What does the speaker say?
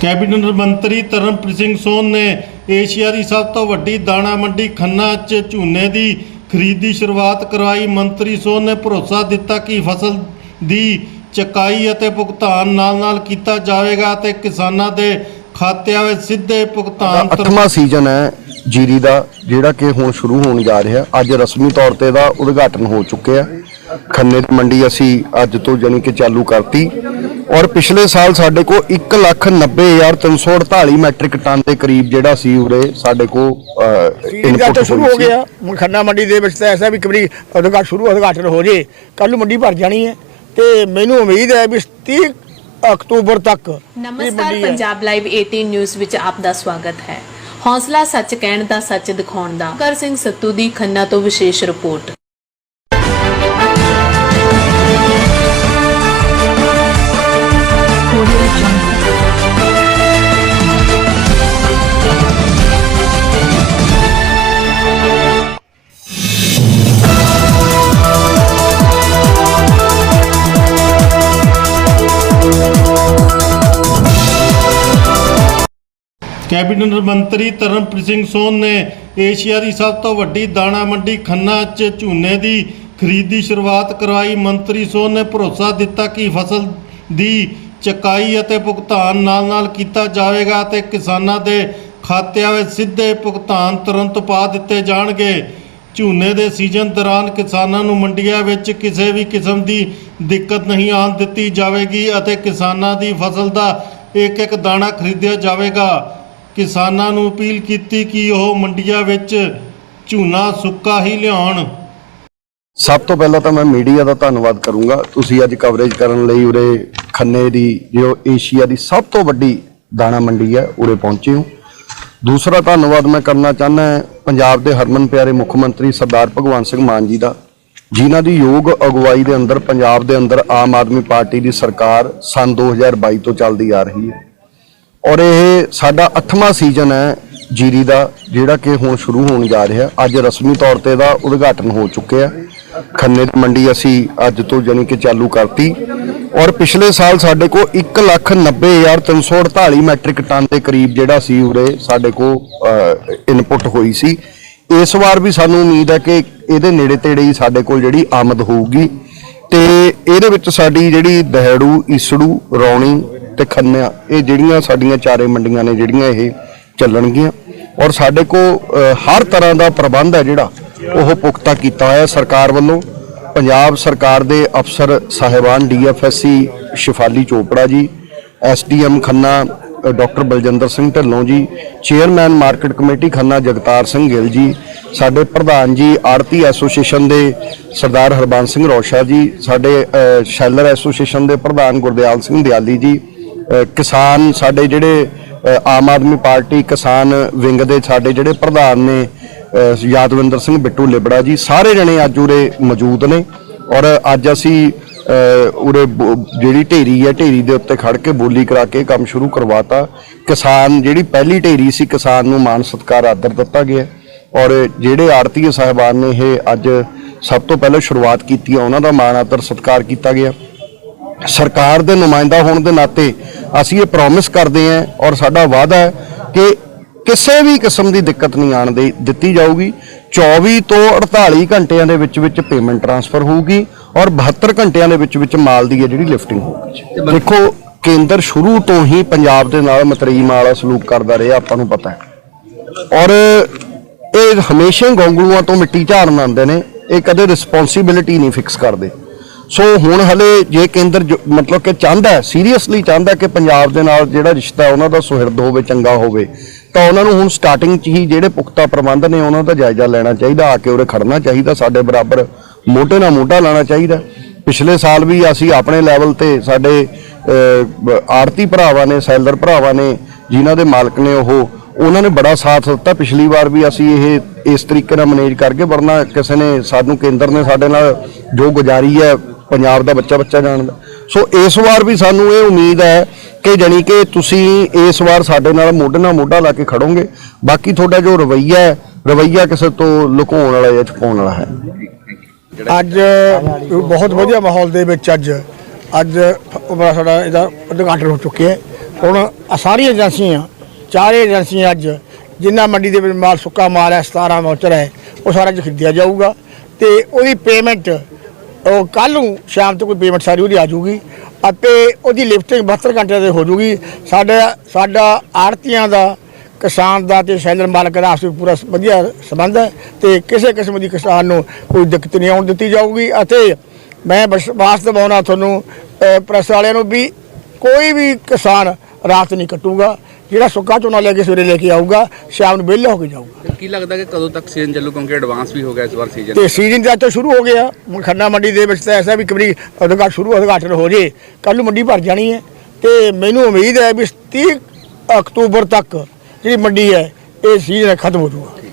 Cabinet ਮੰਤਰੀ ਤਰਨਪ੍ਰੀਤ ਸਿੰਘ ਸੋਨ ਨੇ Asia ਦੀ ਸਭ ਤੋਂ ਵੱਡੀ ਦਾਣਾ ਮੰਡੀ ਖੰਨਾ 'ਚ ਝੋਨੇ ਦੀ ਖਰੀਦ ਦੀ ਸ਼ੁਰੂਆਤ ਕਰਵਾਈ। ਮੰਤਰੀ ਸੋਨ ਨੇ ਭਰੋਸਾ ਦਿੱਤਾ ਕਿ ਫਸਲ ਦੀ ਚਕਾਈ ਅਤੇ ਭੁਗਤਾਨ ਨਾਲ-ਨਾਲ ਕੀਤਾ ਜਾਵੇਗਾ ਤੇ ਕਿਸਾਨਾਂ ਦੇ ਖਾਤਿਆਂ ਵਿੱਚ ਸਿੱਧੇ ਭੁਗਤਾਨ ਅੱਠਵਾਂ ਸੀਜ਼ਨ ਹੈ ਜੀਰੀ ਦਾ ਜਿਹੜਾ ਕਿ ਹੁਣ ਸ਼ੁਰੂ ਹੋਣ ਜਾ ਰਿਹਾ। ਅੱਜ ਰਸਮੀ ਤੌਰ ਤੇ ਦਾ ਉਦਘਾਟਨ ਹੋ ਚੁੱਕਿਆ। ਖੰਨੇ ਦੀ ਮੰਡੀ ਅਸੀਂ ਅੱਜ ਤੋਂ ਜਾਣੀ ਕਿ ਚਾਲੂ ਕਰਤੀ। ਔਰ ਪਿਛਲੇ ਸਾਲ ਸਾਡੇ ਕੋਲ 190348 ਮੈਟ੍ਰਿਕ ਟਨ ਦੇ ਕਰੀਬ ਜਿਹੜਾ ਸੀ ਉਰੇ ਸਾਡੇ ਕੋਲ ਤਾਂ ਸ਼ੁਰੂ ਹੋ ਗਿਆ। ਹੁਣ ਖੰਨਾ ਮੰਡੀ ਦੇ ਵਿੱਚ ਤਾਂ ਐਸਾ ਵੀ ਕਬਰੀ ਉਦਘਾਟਨ ਸ਼ੁਰੂ ਉਦਘਾਟਨ ਹੋ ਜੇ। ਕੱਲ ਨੂੰ ਮੰਡੀ ਭਰ ਜਾਣੀ ਹੈ। ਤੇ ਮੈਨੂੰ ਉਮੀਦ ਹੈ ਵੀ 30 ਅਕਤੂਬਰ ਤੱਕ ਨਮਸਕਾਰ। ਪੰਜਾਬ ਲਾਈਵ 18 ਨਿਊਜ਼ ਵਿੱਚ ਆਪ ਦਾ ਸਵਾਗਤ ਹੈ। ਹੌਸਲਾ ਸੱਚ ਕਹਿਣ ਦਾ ਸੱਚ ਦਿਖਾਉਣ ਦਾ। ਕਰ ਸਿੰਘ ਸੱਤੂ ਦੀ ਖੰਨਾ ਤੋਂ ਵਿਸ਼ੇਸ਼ ਰਿਪੋਰਟ। ਕੈਬਨਿਟ ਮੰਤਰੀ ਤਰਨਪ੍ਰੀਤ ਸਿੰਘ ਸੋਨ ਨੇ ਏਸ਼ੀਆ ਦੀ ਸਭ ਤੋਂ ਵੱਡੀ ਦਾਣਾ ਮੰਡੀ ਖੰਨਾ 'ਚ ਝੂਨੇ ਦੀ ਖਰੀਦ ਦੀ ਸ਼ੁਰੂਆਤ ਕਰਵਾਈ। ਮੰਤਰੀ ਸੋਨ ਨੇ ਭਰੋਸਾ ਦਿੱਤਾ ਕਿ ਫਸਲ ਦੀ ਚਕਾਈ ਅਤੇ ਭੁਗਤਾਨ ਨਾਲ-ਨਾਲ ਕੀਤਾ ਜਾਵੇਗਾ ਤੇ ਕਿਸਾਨਾਂ ਦੇ ਖਾਤਿਆਂ ਵਿੱਚ ਸਿੱਧੇ ਭੁਗਤਾਨ ਤੁਰੰਤ ਪਾ ਦਿੱਤੇ ਜਾਣਗੇ। ਝੂਨੇ ਦੇ ਸੀਜ਼ਨ ਦੌਰਾਨ ਕਿਸਾਨਾਂ ਨੂੰ ਮੰਡੀਆਂ ਵਿੱਚ ਕਿਸੇ ਵੀ ਕਿਸਮ ਦੀ ਦਿੱਕਤ ਨਹੀਂ ਆਉਣ ਦਿੱਤੀ ਜਾਵੇਗੀ ਅਤੇ ਕਿਸਾਨਾਂ ਦੀ ਫਸਲ ਦਾ ਇੱਕ ਇੱਕ ਦਾਣਾ ਖਰੀਦਿਆ ਜਾਵੇਗਾ। ਕਿਸਾਨਾਂ ਨੂੰ ਅਪੀਲ ਕੀਤੀ ਕਿ ਉਹ ਮੰਡੀਆਂ ਵਿੱਚ ਝੂਨਾ ਸੁੱਕਾ ਹੀ ਲਿਆਉਣ। ਸਭ ਤੋਂ ਪਹਿਲਾਂ ਤਾਂ ਮੈਂ ਮੀਡੀਆ ਦਾ ਧੰਨਵਾਦ ਕਰੂੰਗਾ। ਤੁਸੀਂ ਅੱਜ ਕਵਰੇਜ ਕਰਨ ਲਈ ਉਰੇ ਖੰਨੇ ਦੀ, ਜੋ ਏਸ਼ੀਆ ਦੀ ਸਭ ਤੋਂ ਵੱਡੀ ਦਾਣਾ ਮੰਡੀ ਹੈ, ਉਰੇ ਪਹੁੰਚੇ ਹੋ। ਦੂਸਰਾ ਧੰਨਵਾਦ ਮੈਂ ਕਰਨਾ ਚਾਹੁੰਦਾ ਪੰਜਾਬ ਦੇ ਹਰਮਨ ਪਿਆਰੇ ਮੁੱਖ ਮੰਤਰੀ ਸਰਦਾਰ ਭਗਵੰਤ ਸਿੰਘ ਮਾਨ ਜੀ ਦਾ, ਜਿਨ੍ਹਾਂ ਦੀ ਯੋਗ ਅਗਵਾਈ ਦੇ ਅੰਦਰ, ਪੰਜਾਬ ਦੇ ਅੰਦਰ ਆਮ ਆਦਮੀ ਪਾਰਟੀ ਦੀ ਸਰਕਾਰ ਸਨ 2022 ਤੋਂ ਚੱਲਦੀ ਆ ਰਹੀ ਹੈ। ਔਰ ਇਹ ਸਾਡਾ 8ਵਾਂ ਸੀਜ਼ਨ ਹੈ ਜੀਰੀ ਦਾ, ਜਿਹੜਾ ਕਿ ਹੁਣ ਸ਼ੁਰੂ ਹੋਣ ਜਾ ਰਿਹਾ। ਅੱਜ ਰਸਮੀ ਤੌਰ ਤੇ ਦਾ ਉਦਘਾਟਨ ਹੋ ਚੁੱਕਿਆ ਖੰਨੇ ਦੀ ਮੰਡੀ ਅਸੀਂ ਅੱਜ ਤੋਂ ਜਾਣੀ ਕਿ ਚਾਲੂ ਕਰਤੀ। ਔਰ ਪਿਛਲੇ ਸਾਲ ਸਾਡੇ ਕੋਲ 190348 ਮੈਟ੍ਰਿਕ ਟਨ ਦੇ ਕਰੀਬ ਜਿਹੜਾ ਸੀ ਉਰੇ ਸਾਡੇ ਕੋਲ ਇਨਪੁਟ ਹੋਈ ਸੀ। ਇਸ ਵਾਰ ਵੀ ਸਾਨੂੰ ਉਮੀਦ ਹੈ ਕਿ ਇਹਦੇ ਨੇੜੇ ਤੇੜੇ ਹੀ ਸਾਡੇ ਕੋਲ ਜਿਹੜੀ ਆਮਦ ਹੋਊਗੀ। ਤੇ ਇਹਦੇ ਵਿੱਚ ਸਾਡੀ ਜਿਹੜੀ ਦਹਿੜੂ ਈਸੜੂ ਰੌਣੀ ਤੇ ਖੰਨਾ ਇਹ ਜਿਹੜੀਆਂ ਸਾਡੀਆਂ ਚਾਰੇ ਮੰਡੀਆਂ ਨੇ, ਜਿਹੜੀਆਂ ਇਹ ਚੱਲਣਗੀਆਂ। ਔਰ ਸਾਡੇ ਕੋ ਹਰ ਤਰ੍ਹਾਂ ਦਾ ਪ੍ਰਬੰਧ ਹੈ ਜਿਹੜਾ, ਉਹ ਪੁਖਤਾ ਕੀਤਾ ਹੋਇਆ ਸਰਕਾਰ ਵੱਲੋਂ। ਪੰਜਾਬ ਸਰਕਾਰ ਦੇ ਅਫਸਰ ਸਾਹਿਬਾਨ DFSC Shifali Chopra ji SDM Khanna doctor Baljinder Singh Dhillon ji, chairman market committee Khanna Jagtar Singh Gill ji, ਸਾਡੇ ਪ੍ਰਧਾਨ ਜੀ ਆੜਤੀ ਐਸੋਸੀਏਸ਼ਨ ਦੇ ਸਰਦਾਰ ਹਰਬੰਸ ਸਿੰਘ ਰੋਸ਼ਾ ਜੀ, ਸਾਡੇ ਸ਼ੈਲਰ ਐਸੋਸੀਏਸ਼ਨ ਦੇ ਪ੍ਰਧਾਨ ਗੁਰਦਿਆਲ ਸਿੰਘ ਦਿਆਲੀ ਜੀ ਕਿਸਾਨ ਸਾਡੇ ਜਿਹੜੇ ਆਮ ਆਦਮੀ ਪਾਰਟੀ ਕਿਸਾਨ ਵਿੰਗ ਦੇ ਸਾਡੇ ਜਿਹੜੇ ਪ੍ਰਧਾਨ ਨੇ ਯਾਦਵਿੰਦਰ ਸਿੰਘ ਬਿੱਟੂ ਲਿਬੜਾ ਜੀ, ਸਾਰੇ ਜਣੇ ਅੱਜ ਉਰੇ ਮੌਜੂਦ ਨੇ ਔਰ ਅੱਜ ਅਸੀਂ ਉਰੇ ਬੋ- ਜਿਹੜੀ ਢੇਰੀ ਹੈ, ਢੇਰੀ ਦੇ ਉੱਤੇ ਖੜ ਕੇ ਬੋਲੀ ਕਰਾ ਕੇ ਕੰਮ ਸ਼ੁਰੂ ਕਰਵਾਤਾ। ਕਿਸਾਨ ਜਿਹੜੀ ਪਹਿਲੀ ਢੇਰੀ ਸੀ, ਕਿਸਾਨ ਨੂੰ ਮਾਨ ਸਤਿਕਾਰ ਆਦਰ ਦਿੱਤਾ ਗਿਆ। ਔਰ ਜਿਹੜੇ ਆੜਤੀਏ ਸਾਹਿਬਾਨ ਨੇ ਇਹ ਅੱਜ ਸਭ ਤੋਂ ਪਹਿਲਾਂ ਸ਼ੁਰੂਆਤ ਕੀਤੀ ਹੈ, ਉਹਨਾਂ ਦਾ ਮਾਣ ਆਦਰ ਸਤਿਕਾਰ ਕੀਤਾ ਗਿਆ। ਸਰਕਾਰ ਦੇ ਨੁਮਾਇੰਦਾ ਹੋਣ ਦੇ ਨਾਤੇ ਅਸੀਂ ਇਹ ਪ੍ਰੋਮਿਸ ਕਰਦੇ ਹਾਂ ਔਰ ਸਾਡਾ ਵਾਅਦਾ ਹੈ ਕਿ ਕਿਸੇ ਵੀ ਕਿਸਮ ਦੀ ਦਿੱਕਤ ਨਹੀਂ ਆਣ ਦੇ ਦਿੱਤੀ ਜਾਊਗੀ। 24 ਤੋਂ 48 ਘੰਟਿਆਂ ਦੇ ਵਿੱਚ ਵਿੱਚ ਪੇਮੈਂਟ ਟ੍ਰਾਂਸਫਰ ਹੋਊਗੀ ਔਰ 72 ਘੰਟਿਆਂ ਦੇ ਵਿੱਚ ਵਿੱਚ ਮਾਲ ਦੀ ਹੈ ਜਿਹੜੀ ਲਿਫਟਿੰਗ ਹੋਊਗੀ। ਦੇਖੋ ਕੇਂਦਰ ਸ਼ੁਰੂ ਤੋਂ ਹੀ ਪੰਜਾਬ ਦੇ ਨਾਲ ਮਤਰੀਮ ਵਾਲਾ ਸਲੂਕ ਕਰਦਾ ਰਿਹਾ ਆਪਾਂ ਨੂੰ ਪਤਾ ਹੈ। ਔਰ ਇਹ ਹਮੇਸ਼ਾ ਗੋਂਗਲੂਆਂ ਤੋਂ ਮਿੱਟੀ ਝਾੜਨ ਆਉਂਦੇ ਨੇ ਇਹ ਕਦੇ ਰਿਸਪੌਂਸਿਬਿਲਿਟੀ ਨਹੀਂ ਫਿਕਸ ਕਰਦੇ। ਸੋ ਹੁਣ ਹਲੇ ਜੇ ਕੇਂਦਰ ਜੋ- ਮਤਲਬ ਕਿ ਚਾਹੁੰਦਾ ਹੈ ਸੀਰੀਅਸਲੀ ਚਾਹੁੰਦਾ ਕਿ ਪੰਜਾਬ ਦੇ ਨਾਲ ਜਿਹੜਾ ਰਿਸ਼ਤਾ ਹੈ, ਉਹਨਾਂ ਦਾ ਸੁਹਿਰਦ ਹੋਵੇ, ਚੰਗਾ ਹੋਵੇ, ਤਾਂ ਉਹਨਾਂ ਨੂੰ ਹੁਣ ਸਟਾਰਟਿੰਗ 'ਚ ਹੀ ਜਿਹੜੇ ਪੁਖਤਾ ਪ੍ਰਬੰਧ ਨੇ ਉਹਨਾਂ ਦਾ ਜਾਇਜ਼ਾ ਲੈਣਾ ਚਾਹੀਦਾ, ਆ ਕੇ ਉਰੇ ਖੜਨਾ ਚਾਹੀਦਾ, ਸਾਡੇ ਬਰਾਬਰ ਮੋਢੇ ਨਾਲ ਮੋਢਾ ਲਾਣਾ ਚਾਹੀਦਾ। ਪਿਛਲੇ ਸਾਲ ਵੀ ਅਸੀਂ ਆਪਣੇ ਲੈਵਲ ਤੇ ਸਾਡੇ ਆੜਤੀ ਭਰਾਵਾਂ ਨੇ, ਸੈਲਰ ਭਰਾਵਾਂ ਨੇ, ਜਿਨ੍ਹਾਂ ਦੇ ਮਾਲਕ ਨੇ ਉਹ, ਉਹਨਾਂ ਨੇ ਬੜਾ ਸਾਥ ਦਿੱਤਾ। ਪਿਛਲੀ ਵਾਰ ਵੀ ਅਸੀਂ ਇਹ, ਇਸ ਤਰੀਕੇ ਨਾਲ ਮੈਨੇਜ ਕਰਕੇ ਵਰਨਾ ਕਿਸੇ ਨੇ, ਸਾਨੂੰ ਕੇਂਦਰ ਨੇ ਸਾਡੇ ਨਾਲ ਜੋ ਗੁਜ਼ਾਰੀ ਹੈ ਪੰਜਾਬ ਦਾ ਬੱਚਾ ਬੱਚਾ ਜਾਣਦਾ। ਸੋ ਇਸ ਵਾਰ ਵੀ ਸਾਨੂੰ ਇਹ ਉਮੀਦ ਹੈ ਕਿ ਜਾਣੀ ਕਿ ਤੁਸੀਂ ਇਸ ਵਾਰ ਸਾਡੇ ਨਾਲ ਮੋਢੇ ਨਾਲ ਮੋਢਾ ਲਾ ਕੇ ਖੜੋਗੇ। ਬਾਕੀ ਤੁਹਾਡਾ ਜੋ ਰਵਈਆ ਹੈ, ਰਵਈਆ ਕਿਸੇ ਤੋਂ ਲੁਕਾਉਣ ਵਾਲਾ ਜਾਂ ਛੁਪਾਉਣ ਵਾਲਾ ਹੈ। ਅੱਜ ਬਹੁਤ ਵਧੀਆ ਮਾਹੌਲ ਦੇ ਵਿੱਚ ਅੱਜ ਅੱਜ ਸਾਡਾ ਇਹਦਾ ਉਦਘਾਟਨ ਹੋ ਚੁੱਕਿਆ ਹੈ। ਹੁਣ ਸਾਰੀਆਂ ਏਜੰਸੀਆਂ, ਚਾਰੇ ਏਜੰਸੀਆਂ ਅੱਜ, ਜਿੰਨਾ ਮੰਡੀ ਦੇ ਵਿੱਚ ਮਾਲ ਸੁੱਕਾ ਮਾਲ ਹੈ 17 ਮੌਚਰ ਹੈ, ਉਹ ਸਾਰਾ ਅੱਜ ਖਰੀਦਿਆ ਜਾਊਗਾ। ਤੇ ਉਹਦੀ ਪੇਮੈਂਟ ਉਹ ਕੱਲ ਨੂੰ ਸ਼ਾਮ ਤੱਕ ਕੋਈ ਪੇਮੈਂਟ ਸਾਰੀ ਉਹਦੀ ਆ ਜਾਊਗੀ। ਅਤੇ ਉਹਦੀ ਲਿਫਟਿੰਗ 72 ਘੰਟੇ ਦੇ ਹੋ ਜਾਊਗੀ। ਸਾਡਾ ਸਾਡਾ ਆੜਤੀਆਂ ਦਾ ਕਿਸਾਨ ਦਾ ਤੇ ਸ਼ੈਲਰ ਮਾਲਕ ਦਾ ਆਪਸ ਵਿੱਚ ਪੂਰਾ ਵਧੀਆ ਸੰਬੰਧ ਹੈ ਤੇ ਕਿਸੇ ਕਿਸਮ ਦੀ ਕਿਸਾਨ ਨੂੰ ਕੋਈ ਦਿੱਕਤ ਨਹੀਂ ਆਉਣ ਦਿੱਤੀ ਜਾਊਗੀ। ਅਤੇ ਮੈਂ ਵਿਸ਼ਵਾਸ ਦਿਵਾਉਣਾ ਤੁਹਾਨੂੰ ਅਹ, ਪ੍ਰੈਸ ਵਾਲਿਆਂ ਨੂੰ ਵੀ ਕੋਈ ਵੀ ਕਿਸਾਨ ਰਾਤ ਨਹੀਂ ਕੱਟੂਗਾ। ਜਿਹੜਾ ਸੁੱਕਾ ਝੋਨਾ ਲੈ ਕੇ ਸਵੇਰੇ ਲੈ ਕੇ ਆਊਗਾ ਸ਼ਾਮ ਨੂੰ ਵਿਹਲਾ ਹੋ ਕੇ ਜਾਊਗਾ। ਕੀ ਲੱਗਦਾ ਕਿ ਕਦੋਂ ਤੱਕ ਸੀਜ਼ਨ ਚੱਲੂ ਕਿਉਂਕਿ ਐਡਵਾਂਸ ਵੀ ਹੋ ਗਿਆ ਇਸ ਵਾਰ ਸੀਜ਼ਨ ਤੇ ਸੀਜ਼ਨ ਤਾਂ ਤੋਂ ਸ਼ੁਰੂ ਹੋ ਗਿਆ। ਹੁਣ ਖੰਨਾ ਮੰਡੀ ਦੇ ਵਿੱਚ ਤਾਂ ਐਸਾ ਵੀ ਕਬਰੀ ਉਦਘਾਟਨ ਸ਼ੁਰੂ ਉਦਘਾਟਨ ਹੋ ਜੇ ਕੱਲ ਨੂੰ ਮੰਡੀ ਭਰ ਜਾਣੀ ਹੈ। ਤੇ ਮੈਨੂੰ ਉਮੀਦ ਹੈ ਵੀ 30 ਅਕਤੂਬਰ ਤੱਕ ਜਿਹੜੀ ਮੰਡੀ ਹੈ ਇਹ ਸੀਜ਼ਨ ਖਤਮ ਹੋ ਜਾਊਗਾ।